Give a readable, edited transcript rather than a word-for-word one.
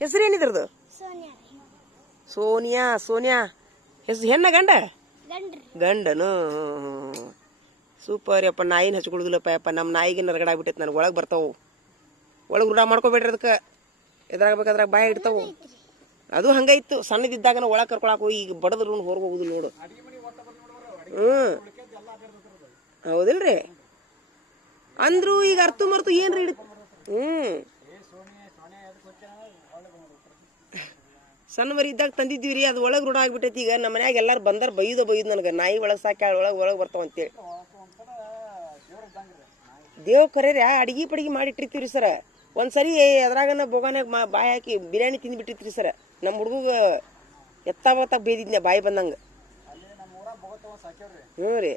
ಹೆಸರೇನಿದ್ರದು? ಸೋನಿಯಾ. ಸೋನಿಯಾ ಹೆಸರು ಹೆಣ್ಣ ಗಂಡ? ಗಂಡನು. ಸೂಪರ್ ಯಪ್ಪ. ನಾಯಿನ ಹಚ್ಕೊಡುದಿಲ್ಲಪ್ಪ ಯಪ್ಪ. ನಮ್ಮ ನಾಯಿಗೆ ನರಗಡಾಗ್ಬಿಟ್ಟೈತೆ. ನನಗೆ ಒಳಗೆ ಬರ್ತಾವು. ಒಳಗೆ ರೂಢ ಮಾಡ್ಕೊಬೇಡ್ರಿ ಅದಕ್ಕೆ. ಎದ್ರಾಗಬೇಕಾದ್ರಾಗ ಬಾಯಿ ಇಡ್ತಾವು. ಅದು ಹಂಗೈತು ಸಣ್ಣದಿದ್ದಾಗ ಒಳಗೆ ಕರ್ಕೊಳಕ್ ಹೋಗಿ ಈಗ ಬಡದ್ರು ಹೊರಗೆ ಹೋಗುದು ನೋಡು. ಹೌದಿಲ್ರಿ? ಅಂದ್ರು ಈಗ ಅರ್ಥ ಮರ್ತು ಏನ್ರಿ ಹಿಡಿತು. ಸಣ್ಣ ಮರಿ ಇದ್ದಾಗ ತಂದಿದ್ವಿ ರೀ. ಅದು ಒಳಗೆ ರೂಢ ಆಗ್ಬಿಟ್ಟೈತಿ. ಈಗ ನಮ್ಮ ಮನ್ಯಾಗ ಎಲ್ಲಾರು ಬಂದಾರ ಬೈದು ನನಗೆ ನಾಯಿ ಒಳಗೆ ಸಾಕ್ಯಾಳ ಒಳಗೆ ಬರ್ತಾವ ಅಂತೇಳಿ. ದೇವ್ ಕರೇರಿ ಅಡಿಗೆ ಪಡಿಗೆ ಮಾಡಿಟ್ಟಿರ್ತೀವಿ ಸರ. ಒಂದ್ಸರಿ ಅದ್ರಾಗನ ಬೋಗಾನ್ಯಾಗ ಬಾಯಿ ಹಾಕಿ ಬಿರಿಯಾನಿ ತಿಂದ್ಬಿಟ್ಟಿರ್ತೀರಿ ಸರ. ನಮ್ಮ ಹುಡುಗ ಎತ್ತಾವತ್ತಾಗ ಬೇದಿದ್ನ ಬಾಯಿ ಬಂದಂಗ. ಹ್ಞೂ ರೀ.